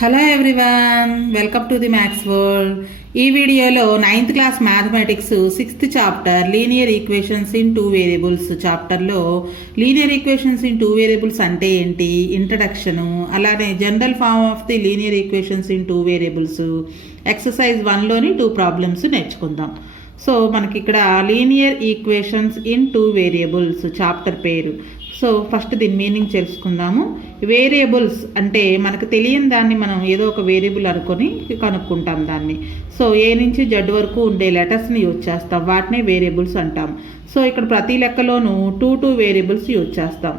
Hello everyone, welcome to the maths world. ఈ వీడియోలో 9th class mathematics 6th chapter linear equations in two variables చాప్టర్లో linear equations in two variables అంటే ఏంటి, introduction, అలానే general form of the linear equations in two variables exercise 1లోని 2 problems నేర్చుకుందాం. So మనకి ఇక్కడ linear equations in two variables chapter పేరు. So first దీని మీనింగ్ తెలుసుకుందాము. వేరియబుల్స్ అంటే మనకు తెలియని దాన్ని మనం ఏదో ఒక వేరియబుల్ అనుకొని కనుక్కుంటాం దాన్ని. సో ఏ నుంచి జెడ్ వరకు ఉండే లెటర్స్ని యూజ్ చేస్తాం, వాటిని వేరియబుల్స్ అంటాం. సో ఇక్కడ ప్రతి లెక్కలోనూ టూ వేరియబుల్స్ యూజ్ చేస్తాం.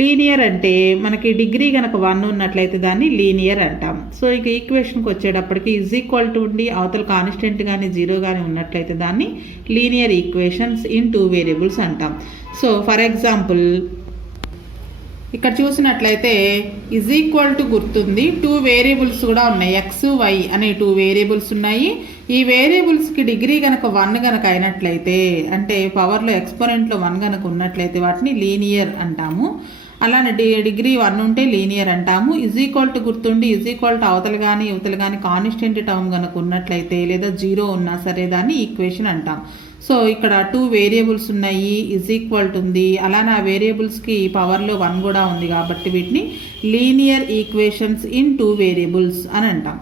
లీనియర్ అంటే మనకి డిగ్రీ కనుక 1 ఉన్నట్లయితే దాన్ని లీనియర్ అంటాం. సో ఇక ఈక్వేషన్కి వచ్చేటప్పటికి ఈజ్ ఈక్వల్ టు ఉండి అవతల కాన్స్టెంట్ కానీ 0 కానీ ఉన్నట్లయితే దాన్ని linear equations in two variables అంటాం. సో ఫర్ ఎగ్జాంపుల్ ఇక్కడ చూసినట్లయితే ఈజ్ ఈక్వల్ టు గుర్తుంది, 2 వేరియబుల్స్ కూడా ఉన్నాయి, ఎక్స్ వై అనే 2 వేరియబుల్స్ ఉన్నాయి. ఈ వేరియబుల్స్కి డిగ్రీ కనుక 1 కనుక అయినట్లయితే, అంటే పవర్లో ఎక్స్పోనెంట్లో 1 కనుక ఉన్నట్లయితే వాటిని లీనియర్ అంటాము. అలానే డిగ్రీ 1 ఉంటే లీనియర్ అంటాము. ఈజ్ ఈక్వల్ టు గుర్తుండి ఈజ్ ఈక్వల్ టు అవతల కానీ యువతలు కానీ కాన్స్టెంట్ టర్మ్ కనుక ఉన్నట్లయితే లేదా 0 ఉన్నా సరే దాన్ని ఈక్వేషన్ అంటాం. సో ఇక్కడ 2 వేరియబుల్స్ ఉన్నాయి, ఈజ్ ఈక్వల్ టు ఉంది, అలానే ఆ వేరియబుల్స్కి పవర్లో 1 కూడా ఉంది కాబట్టి వీటిని linear equations in two variables అని అంటాం.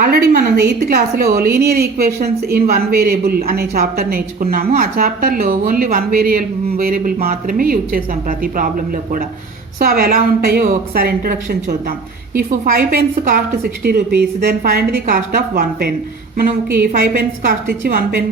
ఆల్రెడీ మనం 8th క్లాస్లో లీనియర్ ఈక్వేషన్స్ ఇన్ 1 వేరియబుల్ అనే చాప్టర్ నేర్చుకున్నాము. ఆ చాప్టర్లో ఓన్లీ 1 వేరియబుల్ మాత్రమే యూజ్ చేసాం ప్రతి ప్రాబ్లంలో కూడా. సో అవి ఎలా ఉంటాయో ఒకసారి ఇంట్రడక్షన్ చూద్దాం. If 5 pence cost 60 rupees, then find the cost of 1 pen. మనకి 5 pence కాస్ట్ ఇచ్చి 1 pen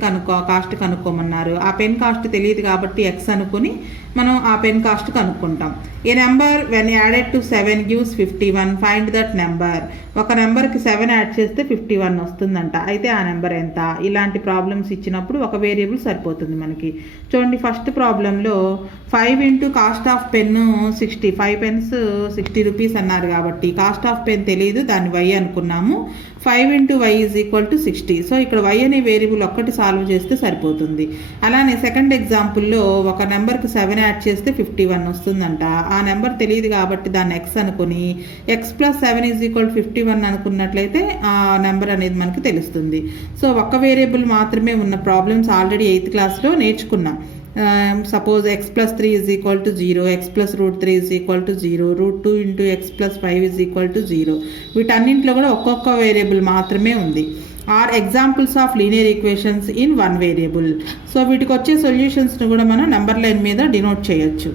కాస్ట్ కనుక్కోమన్నారు. ఆ పెన్ కాస్ట్ తెలియదు కాబట్టి ఎక్స్ అనుకుని మనం ఆ పెన్ కాస్ట్ కనుక్కుంటాం. A number when added to 7 gives 51, find that number. ఒక నెంబర్కి 7 యాడ్ చేస్తే 51 వస్తుందంట, అయితే ఆ నెంబర్ ఎంత? ఇలాంటి ప్రాబ్లమ్స్ ఇచ్చినప్పుడు ఒక వేరియబుల్ సరిపోతుంది మనకి. చూడండి, ఫస్ట్ ప్రాబ్లంలో 5 into cost of pen 60, 5 pence 60 rupees అన్నారు కాబట్టి కాస్ట్ ఆఫ్ పెన్ తెలియదు, దాన్ని y అనుకున్నాము. 5 into y is equal to 60. So ఇక్కడ y అనే వేరియబుల్ ఒక్కటి సాల్వ్ చేస్తే సరిపోతుంది. అలానే సెకండ్ ఎగ్జాంపుల్లో ఒక నెంబర్కి 7 యాడ్ చేస్తే 51 వస్తుందంట. ఆ నెంబర్ తెలియదు కాబట్టి దాన్ని x అనుకుని x ప్లస్ 7 ఈజ్ ఈక్వల్ 51 అనుకున్నట్లయితే ఆ నెంబర్ అనేది మనకు తెలుస్తుంది. సో ఒక్క వేరియబుల్ మాత్రమే ఉన్న ప్రాబ్లమ్స్ ఆల్రెడీ 8th క్లాస్లో నేర్చుకున్నాం. Suppose x plus 3 is equal to 0, x plus √3 is equal to 0, √2 into x plus 5 is equal to 0. వీటన్నింటిలో కూడా ఒక్కొక్క వేరియబుల్ మాత్రమే ఉంది. Are examples of linear equations in 1 variable. So వీటికి వచ్చే సొల్యూషన్స్ని కూడా మనం నెంబర్ లైన్ మీద డినోట్ చేయొచ్చు.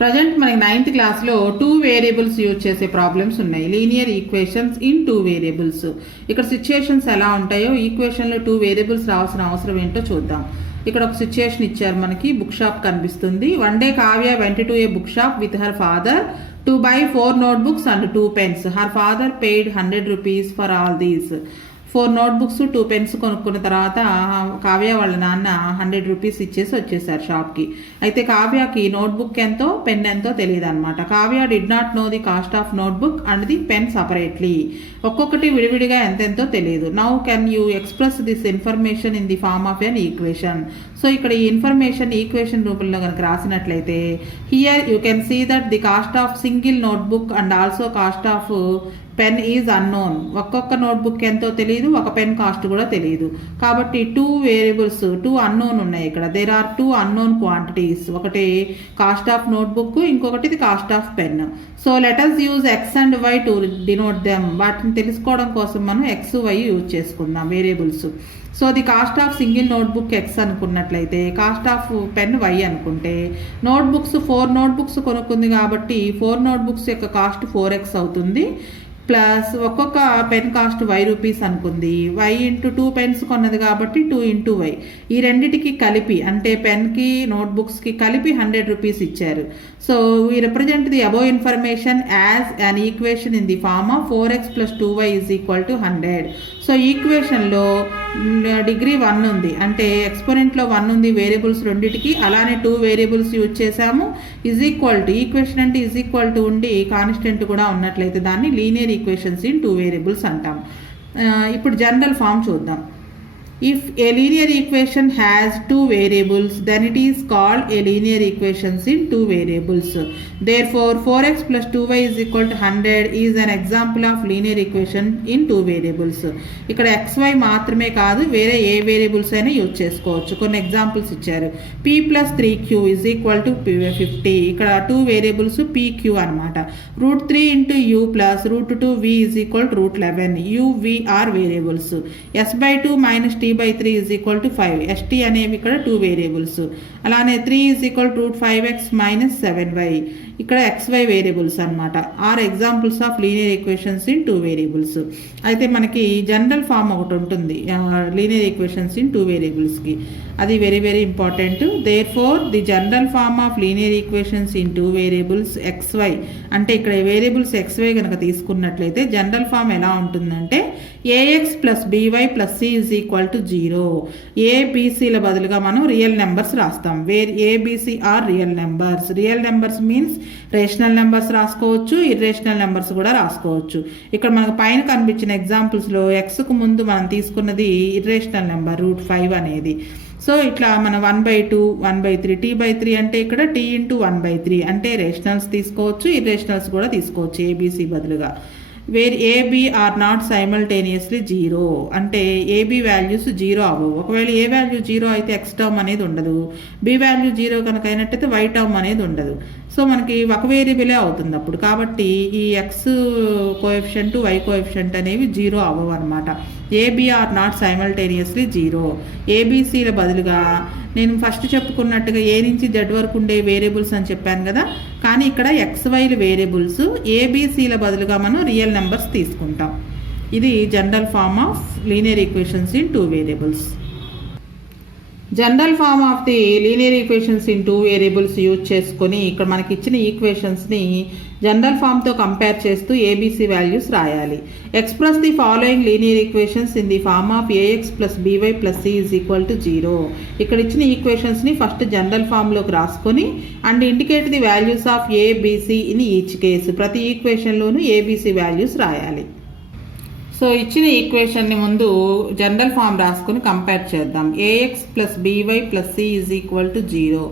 ప్రజెంట్ మనకి 9th క్లాస్లో 2 వేరియబుల్స్ యూజ్ చేసే ప్రాబ్లమ్స్ ఉన్నాయి, లీనియర్ ఈక్వేషన్స్ ఇన్ 2 వేరియబుల్స్. ఇక్కడ సిచ్యుయేషన్స్ ఎలా ఉంటాయో ఈక్వేషన్లో 2 వేరియబుల్స్ రావాల్సిన అవసరం ఏంటో చూద్దాం. ఇక్కడ ఒక సిచ్యుయేషన్ ఇచ్చారు మనకి, బుక్ షాప్ కనిపిస్తుంది. One day Kavya went to A book shop with her father to buy 4 notebooks and 2 pens. Her father paid 100 rupees for all these. 4 notebooks 2 pens కొనుక్కున్న తర్వాత కావ్య వాళ్ళ నాన్న 100 rupees ఇచ్చేసి వచ్చేసారు షాప్కి. అయితే కావ్యకి నోట్బుక్ ఎంతో పెన్ ఎంతో తెలియదు అనమాట. Kavya did not know the cost of notebook and the pen separately. ఒక్కొక్కటి విడివిడిగా ఎంతెంతో తెలియదు. Now can you express this information in the form of an equation. So ఇక్కడ ఈ ఇన్ఫర్మేషన్ ఈక్వేషన్ రూపంలో కనుక రాసినట్లయితే here you can see that the cost of single notebook and also cost of pen is unknown. ఒక్కొక్క notebook ఎంతో తెలియదు, ఒక pen cost కూడా తెలియదు. కాబట్టి 2 వేరియబుల్స్ 2 అన్నోన్ ఉన్నాయి ఇక్కడ. There are 2 unknown quantities. ఒకటి కాస్ట్ ఆఫ్ నోట్బుక్, ఇంకొకటి cost of pen. So let us use X and Y to denote them. వాటిని తెలుసుకోవడం కోసం మనం ఎక్స్ వై యూజ్ చేసుకుందాం variables. So the cost of single notebook X అనుకున్నట్లయితే cost of pen Y అనుకుంటే, notebooks 4 notebooks కొనుక్కుంది కాబట్టి 4 notebooks యొక్క కాస్ట్ 4x అవుతుంది. ప్లస్ ఒక్కొక్క పెన్ కాస్ట్ y rupees అనుకుంది. y ఇంటూ 2 pens కొన్నది కాబట్టి 2 ఇంటూ y. ఈ రెండిటికి కలిపి అంటే పెన్కి నోట్బుక్స్కి కలిపి 100 rupees ఇచ్చారు. So we represent the above information as an equation in the form of 4x plus 2y is equal to 100. So ఈక్వేషన్లో డిగ్రీ 1 ఉంది, అంటే ఎక్స్పోనెంట్లో 1 ఉంది వేరియబుల్స్ రెండింటికి. అలానే 2 వేరియబుల్స్ యూజ్ చేసాము. ఈజ్ ఈక్వల్ టు ఈక్వేషన్ అంటే ఈజ్ ఈక్వల్ టు ఉండి constant కూడా ఉన్నట్లయితే దాన్ని లీనియర్ ఈక్వేషన్స్ ఇన్ 2 వేరియబుల్స్ అంటాం. ఇప్పుడు జనరల్ ఫామ్ చూద్దాం. If a linear equation has two variables, then it is called a linear equations in two variables. Therefore, 4x plus 2y is equal to 100 is an example of linear equation in two variables. ఇక్కడ xy మాత్రమే కాదు, వేరే ఏ variables అయినా use చేసుకోవచ్చు. కొన్ని examples ఇచ్చారు. p plus 3q is equal to 50. ఇక్కడ two variables pq అనమాట. √3 into u plus √2v is equal to √11. u, v are variables. s/2 minus t/3 is equal to 5. st అనేవి ఇక్కడ టూ వేరియబుల్స్. అలానే 3 is equal to √5x minus 7y. ఇక్కడ xy variables అనమాట. Are examples of linear equations in two variables. అయితే మనకి general form ఒకటి ఉంటుంది linear equations in two వేరియబుల్స్కి. అది very very important. Therefore the general form of linear equations in two variables xy అంటే ఇక్కడ variables xy కనుక తీసుకున్నట్లయితే జనరల్ ఫామ్ ఎలా ఉంటుందంటే ax plus by plus c is equal to 0. abcల బదులుగా మనం రియల్ నెంబర్స్ రాస్తాం. Where abc are real numbers. Real numbers means rational numbers రాసుకోవచ్చు, ఇర్రేషనల్ నెంబర్స్ కూడా రాసుకోవచ్చు. ఇక్కడ మనకు పైన కనిపించిన ఎగ్జాంపుల్స్లో ఎక్స్కు ముందు మనం తీసుకున్నది ఇర్రేషనల్ నెంబర్ √5 అనేది. సో ఇట్లా మన 1/2, 1/3, t/3 అంటే ఇక్కడ t ఇంటూ 1/3 అంటే రేషనల్స్ తీసుకోవచ్చు, ఇర్రేషనల్స్ కూడా తీసుకోవచ్చు ఏబీసీ బదులుగా. Where A B are not simultaneously 0 అంటే ఏబి వాల్యూస్ 0 అవ్వవు. ఒకవేళ ఏ వాల్యూ 0 అయితే ఎక్స్ టర్మ్ అనేది ఉండదు, బి వాల్యూ 0 కనుక అయినట్టయితే వై టర్మ్ అనేది ఉండదు. సో మనకి ఒక వేరియబులే అవుతుంది అప్పుడు. కాబట్టి ఈ ఎక్స్ కోఎఫిషియంట్, వై కోఎఫిషియంట్ అనేవి 0 అవ్వవు అనమాట. A B are not simultaneously 0. ఏబీసీల బదులుగా నేను ఫస్ట్ చెప్పుకున్నట్టుగా ఏ నుంచి జెడ్ వరకు ఉండే వేరియబుల్స్ అని చెప్పాను కదా, కానీ ఇక్కడ XYల వేరియబుల్స్, ఏబీసీల బదులుగా మనం రియల్ నెంబర్స్ తీసుకుంటాం. ఇది general form of linear equations in two variables. General form of the linear equations in two variables use చేసుకొని ఇక్కడ మనకి ఇచ్చిన ఈక్వేషన్స్ని జనరల్ ఫామ్తో కంపేర్ చేస్తూ ఏబీసీ వాల్యూస్ రాయాలి. Express the following linear equations in the form of A X plus by plus C is equal to 0. ఇక్కడ ఇచ్చిన ఈక్వేషన్స్ని ఫస్ట్ జనరల్ ఫామ్లోకి రాసుకొని and indicate the values of A B C in each case. ప్రతి ఈక్వేషన్లోనూ ABC values రాయాలి. So ఇచ్చిన ఈక్వేషన్ని ముందు జనరల్ ఫామ్ రాసుకొని కంపేర్ చేద్దాం. A X plus by plus C is equal to 0.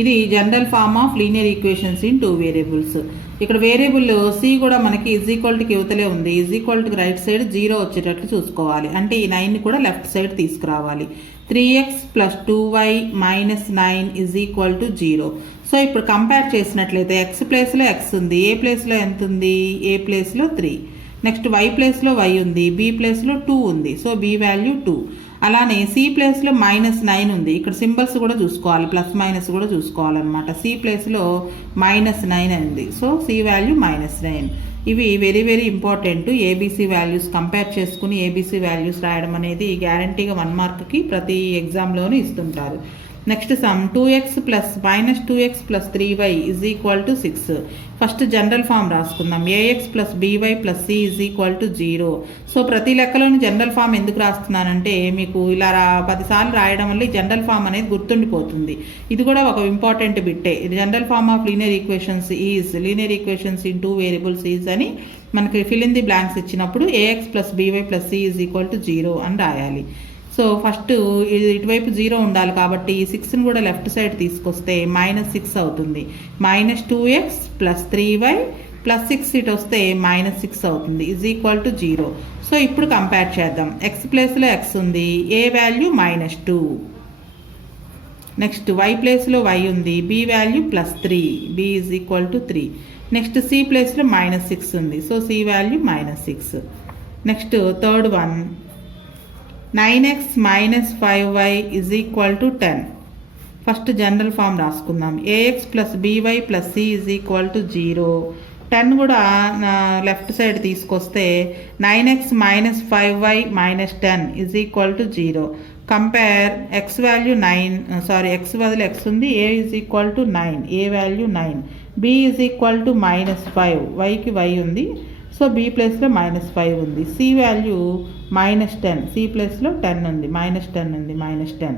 ఇది general form of linear equations in two variables. ఇక్కడ variable C కూడా మనకి ఈజ్ ఈక్వల్టీకి యువతలే ఉంది. ఈజ్ ఈక్వల్టీకి రైట్ సైడ్ 0 వచ్చేటట్లు చూసుకోవాలి. అంటే ఈ 9ని కూడా లెఫ్ట్ సైడ్ తీసుకురావాలి. 3x plus 2y minus 9 is equal to 0. So ఇప్పుడు కంపేర్ చేసినట్లయితే ఎక్స్ ప్లేస్లో ఎక్స్ ఉంది, ఏ ప్లేస్లో ఎంత ఉంది, ఏ ప్లేస్లో 3. నెక్స్ట్ వై ప్లేస్లో వై ఉంది, బి ప్లేస్లో 2 ఉంది. So b value 2. అలానే సి ప్లేస్లో -9 ఉంది. ఇక్కడ సింబల్స్ కూడా చూసుకోవాలి, ప్లస్ మైనస్ కూడా చూసుకోవాలన్నమాట. సి ప్లేస్లో -9 ఉంది. So C value -9. ఇవి very very important. ABC values compare చేసుకుని ఏబీసీ వాల్యూస్ రాయడం అనేది గ్యారంటీగా 1 మార్క్కి ప్రతి ఎగ్జామ్లోనూ ఇస్తుంటారు. Next sum 2x plus -2x plus 3y is equal to 6. First general form రాసుకుందాం. Ax plus by plus C is equal to 0. So ప్రతి లెక్కలోని జనరల్ ఫామ్ ఎందుకు రాస్తున్నానంటే మీకు ఇలా 10 సార్లు రాయడం వల్ల ఈ జనరల్ ఫామ్ అనేది గుర్తుండిపోతుంది. ఇది కూడా ఒక ఇంపార్టెంట్ బిట్టే. ఇది general form of linear equations is linear equations in two variables is అని మనకి ఫిల్ ఇన్ ది బ్లాంక్స్ ఇచ్చినప్పుడు a x plus by plus C is equal to 0 అని రాయాలి. సో ఫస్ట్ ఇటువైపు 0 ఉండాలి కాబట్టి 6ని కూడా లెఫ్ట్ సైడ్ తీసుకొస్తే -6 అవుతుంది. -2x ప్లస్ 3y ప్లస్ 6 ఇటు వస్తే -6 అవుతుంది. Is equal to 0. సో ఇప్పుడు కంపేర్ చేద్దాం. ఎక్స్ ప్లేస్లో ఎక్స్ ఉంది, ఏ వాల్యూ -2. నెక్స్ట్ వై ప్లేస్లో వై ఉంది, B value +3, B is equal to 3. Next C ప్లేస్లో -6 ఉంది. So C value -6. Next third one 9x minus 5y is equal to 10. First general form రాసుకుందాం. Ax plus by plus C is equal to 0. 10 కూడా left side తీసుకొస్తే 9x minus 5y minus 10 is equal to 0. Compare X value 9, X బదులు X ఉంది, A is equal to 9, A value 9. B is equal to -5, వైకి Y ఉంది. So B ప్లేస్లో -5 ఉంది. C value -10, C ప్లేస్లో 10 ఉంది, -10 ఉంది, -10.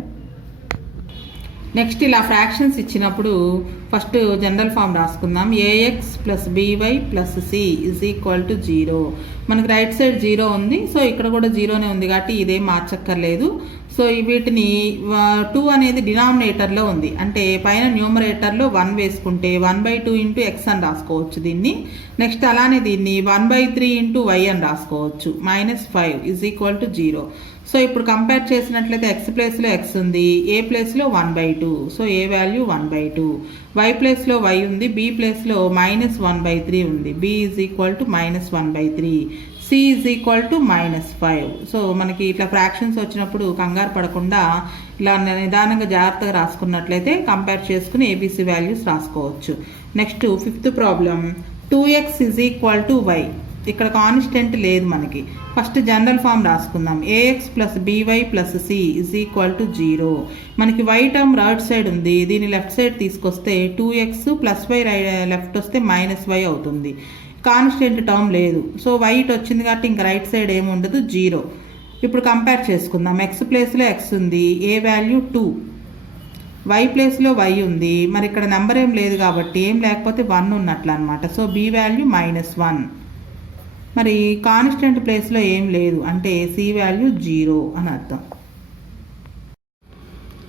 నెక్స్ట్ ఇలా ఫ్రాక్షన్స్ ఇచ్చినప్పుడు ఫస్ట్ జనరల్ ఫామ్ రాసుకుందాం. Ax plus by plus C is equal to 0. మనకు రైట్ సైడ్ 0 ఉంది. సో ఇక్కడ కూడా 0నే ఉంది కాబట్టి ఇదేం మార్చక్కర్లేదు. సో వీటిని 2 అనేది డినామినేటర్లో ఉంది, అంటే పైన న్యూమరేటర్లో 1 వేసుకుంటే 1/2 ఇంటూ ఎక్స్ అని రాసుకోవచ్చు దీన్ని. నెక్స్ట్ అలానే దీన్ని 1/3 ఇంటూ వై అని రాసుకోవచ్చు. -5 = 0. సో ఇప్పుడు కంపేర్ చేసినట్లయితే ఎక్స్ ప్లేస్లో ఎక్స్ ఉంది, ఏ ప్లేస్లో 1/2, సో ఏ వాల్యూ 1/2. వై ప్లేస్లో వై ఉంది, బి ప్లేస్లో -1/3 ఉంది, బి -1/3. సి -5. సో మనకి ఇట్లా ఫ్రాక్షన్స్ వచ్చినప్పుడు కంగారు పడకుండా ఇలా నిదానంగా జాగ్రత్తగా రాసుకున్నట్లయితే కంపేర్ చేసుకుని ఏబీసీ వాల్యూస్ రాసుకోవచ్చు. Next 5th problem, 2x = y. ఇక్కడ కాన్స్టెంట్ లేదు మనకి. ఫస్ట్ జనరల్ ఫామ్ రాసుకుందాం. ax + by + c = 0. మనకి y టర్మ్ రైట్ సైడ్ ఉంది, దీన్ని లెఫ్ట్ సైడ్ తీసుకొస్తే 2x + y లెఫ్ట్ వస్తే -y అవుతుంది. కాన్స్టెంట్ టర్మ్ లేదు, సో y వచ్చింది కాబట్టి ఇంక రైట్ సైడ్ ఏముండదు, 0. ఇప్పుడు కంపేర్ చేసుకుందాం. ఎక్స్ ప్లేస్లో ఎక్స్ ఉంది, ఏ వాల్యూ 2. వై ప్లేస్లో వై ఉంది, మరి ఇక్కడ నెంబర్ ఏం లేదు కాబట్టి ఏం లేకపోతే 1 ఉన్నట్లు అనమాట. So b value -1. మరి కాన్స్టెంట్ ప్లేస్లో ఏం లేదు అంటే సి వాల్యూ 0 అని అర్థం.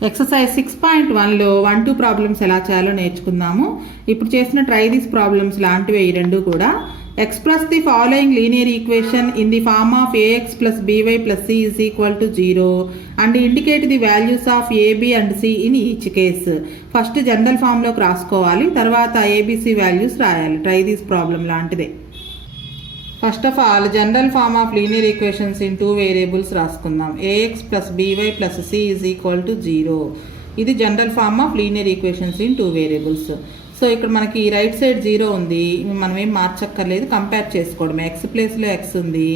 ఎక్సర్సైజ్ 6.1లో 1-2 ప్రాబ్లమ్స్ ఎలా చేయాలో నేర్చుకుందాము. ఇప్పుడు చేసిన ట్రై దీస్ ప్రాబ్లమ్స్ లాంటివే ఈ రెండు కూడా. Express the following linear equation in the form of ax + by + c = 0 and indicate the values of a, b and c in each case. First general ఫామ్లోకి రాసుకోవాలి, తర్వాత ఏబిసి వాల్యూస్ రాయాలి. Try these problem లాంటిదే. First of all general form of linear equations in 2 variables రాసుకుందాం. ax + by + c = 0. ఇది general form of linear equations in 2 variables. So ఇక్కడ మనకి right side 0 ఉంది, మనం ఏం మార్చక్కర్లేదు, కంపేర్ చేసుకోవడమే. ఎక్స్ ప్లేస్లో ఎక్స్ ఉంది,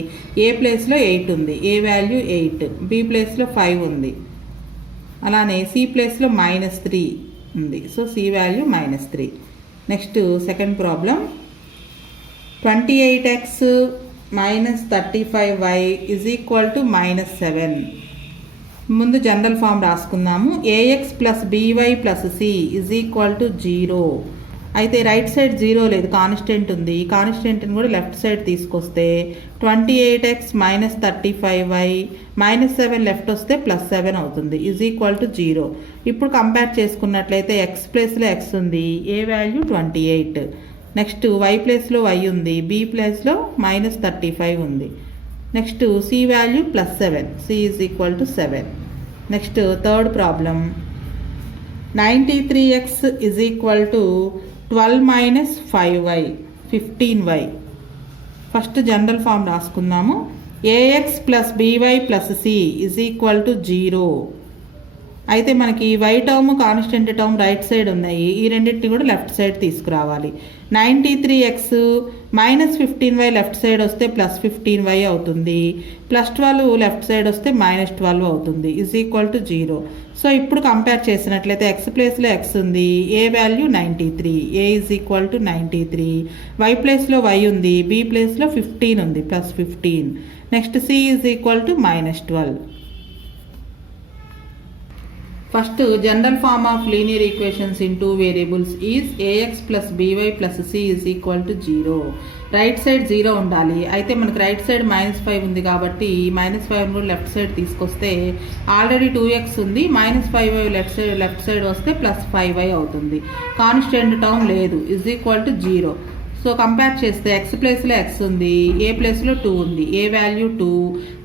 ఏ ప్లేస్లో 8 ఉంది, ఏ వాల్యూ 8, బి ప్లేస్లో 5 ఉంది, అలానే సి ప్లేస్లో -3 ఉంది, so C value -3. Next second problem, 28x - 35y = -7. ముందు జనరల్ ఫామ్ రాసుకుందాము. ax + by + c = 0. అయితే రైట్ సైడ్ 0 లేదు, కాన్స్టెంట్ ఉంది. ఈ కాన్స్టెంట్ని కూడా లెఫ్ట్ సైడ్ తీసుకొస్తే 28x - 35y -7 లెఫ్ట్ వస్తే +7 అవుతుంది, = 0. ఇప్పుడు కంపేర్ చేసుకున్నట్లయితే ఎక్స్ ప్లేస్లో ఎక్స్ ఉంది, ఏ వాల్యూ 28. నెక్స్ట్ వై ప్లేస్లో వై ఉంది, బి ప్లేస్లో -35 ఉంది. Next C value +7, C = 7. Next third problem, 93x = 12 - 5y 15y. First general form రాసుకుందాము. ax + by + c = 0. అయితే మనకి Y term constant term right side ఉన్నాయి, ఈ రెండింటిని కూడా లెఫ్ట్ సైడ్ తీసుకురావాలి. 93x -15y లెఫ్ట్ సైడ్ వస్తే +15y అవుతుంది, +12 లెఫ్ట్ సైడ్ వస్తే -12 అవుతుంది, = 0. సో ఇప్పుడు కంపేర్ చేసినట్లయితే ఎక్స్ ప్లేస్లో ఎక్స్ ఉంది, ఏ వాల్యూ 93, ఏ = 93. వై ప్లేస్లో వై ఉంది, బి ప్లేస్లో 15 ఉంది, +15. Next c = -12. First general form of linear equations in 2 variables is ax + by + c = 0. Right side 0 ఉండాలి. అయితే మనకి రైట్ సైడ్ -5 ఉంది కాబట్టి -5 కూడా లెఫ్ట్ సైడ్ తీసుకొస్తే ఆల్రెడీ 2x ఉంది, -5y లెఫ్ట్ సైడ్ వస్తే +5y అవుతుంది. కాన్స్టెంట్ టర్మ్ లేదు, = 0. సో కంపేర్ చేస్తే ఎక్స్ ప్లేస్లో ఎక్స్ ఉంది, ఏ ప్లేస్లో 2 ఉంది, ఏ వాల్యూ 2.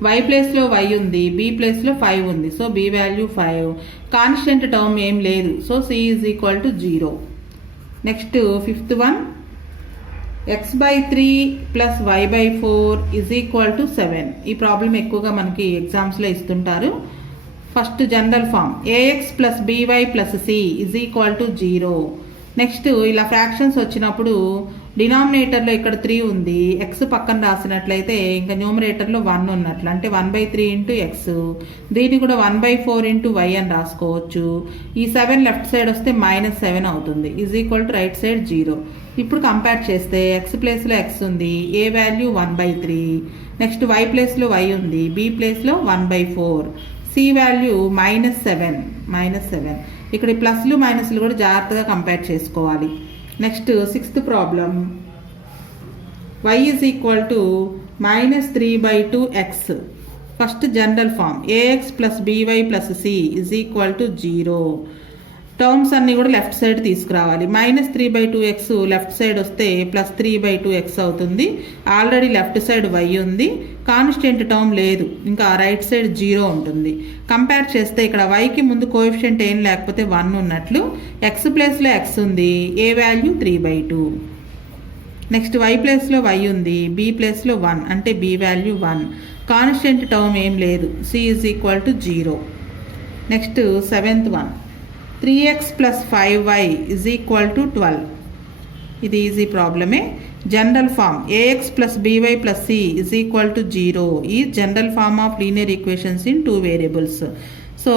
వై ప్లేస్లో వై ఉంది, బి ప్లేస్లో 5 ఉంది, so b value 5. Constant term ఏం లేదు, so C = 0. Next 5th one, x/3 + y/4 = 7. ఈ ప్రాబ్లం ఎక్కువగా మనకి ఎగ్జామ్స్లో ఇస్తుంటారు. First general form, ax + by + c = 0. Next ఇలా ఫ్రాక్షన్స్ వచ్చినప్పుడు డినామినేటర్లో ఇక్కడ 3 ఉంది, ఎక్స్ పక్కన రాసినట్లయితే ఇంకా న్యూమరేటర్లో 1 ఉన్నట్లు, అంటే 1/3 ఇంటూ ఎక్స్. దీన్ని కూడా 1/4 ఇంటూ వై అని రాసుకోవచ్చు. ఈ 7 లెఫ్ట్ సైడ్ వస్తే -7 అవుతుంది, = రైట్ సైడ్ 0. ఇప్పుడు కంపేర్ చేస్తే ఎక్స్ ప్లేస్లో ఎక్స్ ఉంది, ఏ వాల్యూ 1/3. నెక్స్ట్ వై ప్లేస్లో వై ఉంది, బి ప్లేస్లో 1/4. C value -7. ఇక్కడ ఈ ప్లస్లు మైనస్లు కూడా జాగ్రత్తగా కంపేర్ చేసుకోవాలి. Next 6th problem, y = -3/2x first general form a x plus by plus C is equal to 0. Terms అన్నీ కూడా లెఫ్ట్ సైడ్ తీసుకురావాలి. -3/2x లెఫ్ట్ సైడ్ వస్తే +3/2x అవుతుంది. ఆల్రెడీ లెఫ్ట్ సైడ్ y ఉంది, కాన్స్టెంట్ టర్మ్ లేదు, ఇంకా రైట్ సైడ్ 0 ఉంటుంది. Compare చేస్తే ఇక్కడ yకి ముందు కోఎఫిషియంట్ ఏం లేకపోతే 1 ఉన్నట్లు, x ప్లేస్లో x ఉంది, a వాల్యూ 3/2. నెక్స్ట్ y ప్లేస్లో y ఉంది, b ప్లేస్లో 1 అంటే b వాల్యూ 1. కాన్స్టెంట్ టర్మ్ ఏం లేదు, c is equal to 0. Next 7th one 3x plus 5y is equal to 12. ఇది ఈజీ ప్రాబ్లమే. General form ax plus by plus c is equal to 0 ఈ general form of linear equations in 2 variables. So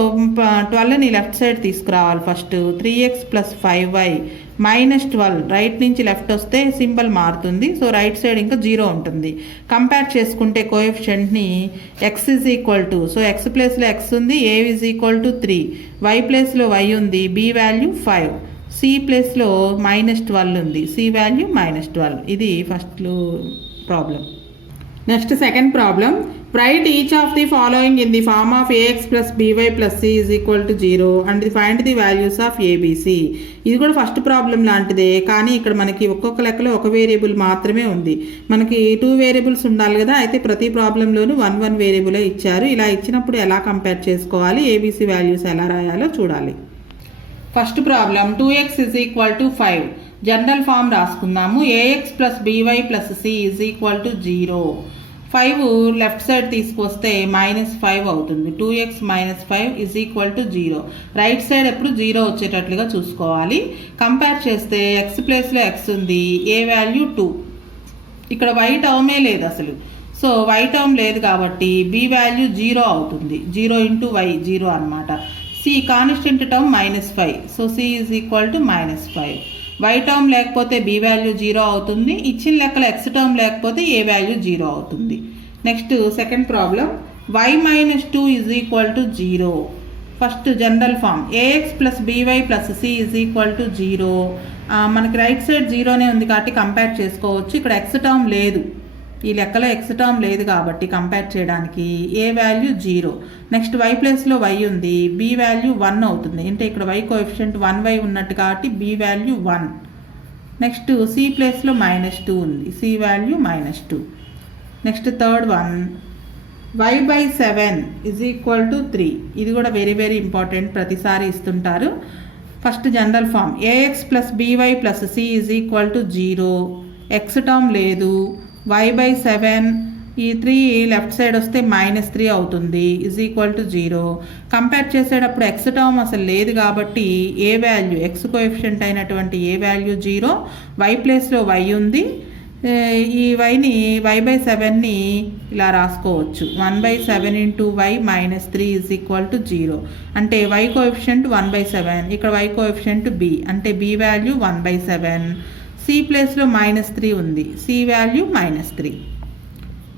12ని left side తీసుకురావాలి. First 3x plus 5y -12 right నుంచి left వస్తే symbol మారుతుంది. So right side ఇంకా 0 ఉంటుంది. Compare చేసుకుంటే కోఎఫిషియంట్ని x is equal to, so x ప్లేస్లో x ఉంది, a is equal to 3, y ప్లేస్లో y ఉంది, b వాల్యూ 5, c ప్లేస్లో -12 ఉంది, c వాల్యూ -12. ఇది first problem. Next second problem, write each of the following in the form of ax plus by plus c is equal to 0 and find the values of abc. ఇది కూడా first problem లాంటిదే, కానీ ఇక్కడ మనకి ఒక్కొక్క లెక్కలో ఒక వేరియబుల్ మాత్రమే ఉంది. మనకి 2 వేరియబుల్స్ ఉండాలి కదా, అయితే ప్రతి ప్రాబ్లంలోనూ 1 వేరియబులే ఇచ్చారు. ఇలా ఇచ్చినప్పుడు ఎలా కంపేర్ చేసుకోవాలి, ఏబీసీ వాల్యూస్ ఎలా రాయాలో చూడాలి. First problem 2x is equal to 5. General form రాసుకుందాము. ax plus by plus c is equal to 0. 5 left side తీసుకొస్తే -5 అవుతుంది. 2x - 5 is equal to 0. Right side ఎప్పుడు 0 వచ్చేటట్లుగా చూసుకోవాలి. కంపేర్ చేస్తే x ప్లేస్లో x ఉంది, a వాల్యూ 2. ఇక్కడ y టర్మే లేదు అసలు, సో y టర్మ్ లేదు కాబట్టి b వాల్యూ 0 అవుతుంది. 0 × y 0 అనమాట. c constant term -5, so c is equal to -5. y term లేకపోతే b వాల్యూ 0 అవుతుంది. ఇచ్చిన లెక్కల x టర్మ్ లేకపోతే a వాల్యూ 0 అవుతుంది. Next second problem, y - 2 is equal to 0. First general form ax plus by plus c is equal to 0. మనకి right side 0నే ఉంది కాబట్టి compare చేసుకోవచ్చు. ఇక్కడ x టర్మ్ లేదు, ఈ లెక్కలో x టర్మ్ లేదు కాబట్టి కంపేర్ చేయడానికి a వాల్యూ 0. నెక్స్ట్ y ప్లేస్లో y ఉంది, b వాల్యూ 1 అవుతుంది. అంటే ఇక్కడ y కోఎఫిషియంట్ 1y ఉన్నట్టు కాబట్టి b వాల్యూ 1. నెక్స్ట్ c ప్లేస్లో -2 ఉంది, c value -2. Next third one y/7 is equal to 3. ఇది కూడా వెరీ వెరీ ఇంపార్టెంట్, ప్రతిసారి ఇస్తుంటారు. First general form ax plus by plus c is equal to 0. x term లేదు, y/7 ఈ 3 లెఫ్ట్ సైడ్ వస్తే -3 అవుతుంది, ఈజ్ ఈక్వల్ టు 0. కంపేర్ చేసేటప్పుడు x term అసలు లేదు కాబట్టి ఏ వాల్యూ, x కోఎఫిషియంట్ అయినటువంటి ఏ వాల్యూ 0, y ప్లేస్లో y ఉంది. ఈ yని y/7ని ఇలా రాసుకోవచ్చు, 1/7 × y -3 ఈజ్ ఈక్వల్ టు 0. అంటే y కోఎఫిషియంట్ 1/7, ఇక్కడ y కోఎఫిషియంట్ b, అంటే b వాల్యూ 1/7. c ప్లేస్లో -3 ఉంది, c value -3.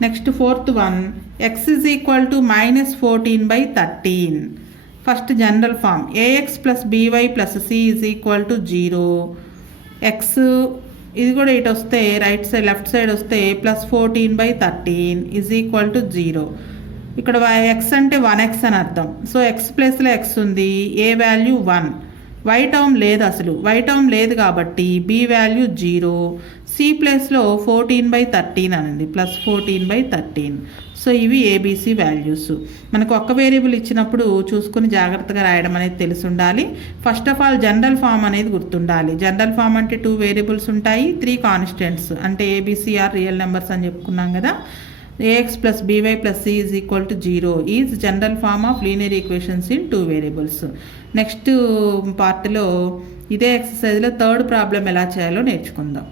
Next fourth one x is equal to -14/13. First general form ax plus by plus c is equal to 0. x ఇది కూడా ఇటు వస్తే right side left side వస్తే +14/13 is equal to 0. ఇక్కడ x అంటే 1x అని అర్థం. సో x ప్లేస్లో x ఉంది, a వాల్యూ 1. y టర్మ్ లేదు అసలు, y టర్మ్ లేదు కాబట్టి b వాల్యూ 0. c ప్లేస్లో 14/13 అనండి, +14/13. సో ఇవి ఏబీసీ వాల్యూస్. మనకు ఒక్క వేరియబుల్ ఇచ్చినప్పుడు చూసుకుని జాగ్రత్తగా రాయడం అనేది తెలిసి ఉండాలి. First of all general form అనేది గుర్తుండాలి. జనరల్ ఫామ్ అంటే 2 వేరియబుల్స్ ఉంటాయి, 3 కాన్స్టెంట్స్, అంటే ఏబీసీ ఆర్ రియల్ నెంబర్స్ అని చెప్పుకున్నాం కదా. ax plus by plus c is equal to 0 is general form of linear equations in 2 variables. Next పార్ట్లో ఇదే ఎక్సర్సైజ్లో థర్డ్ ప్రాబ్లం ఎలా చేయాలో నేర్చుకుందాం.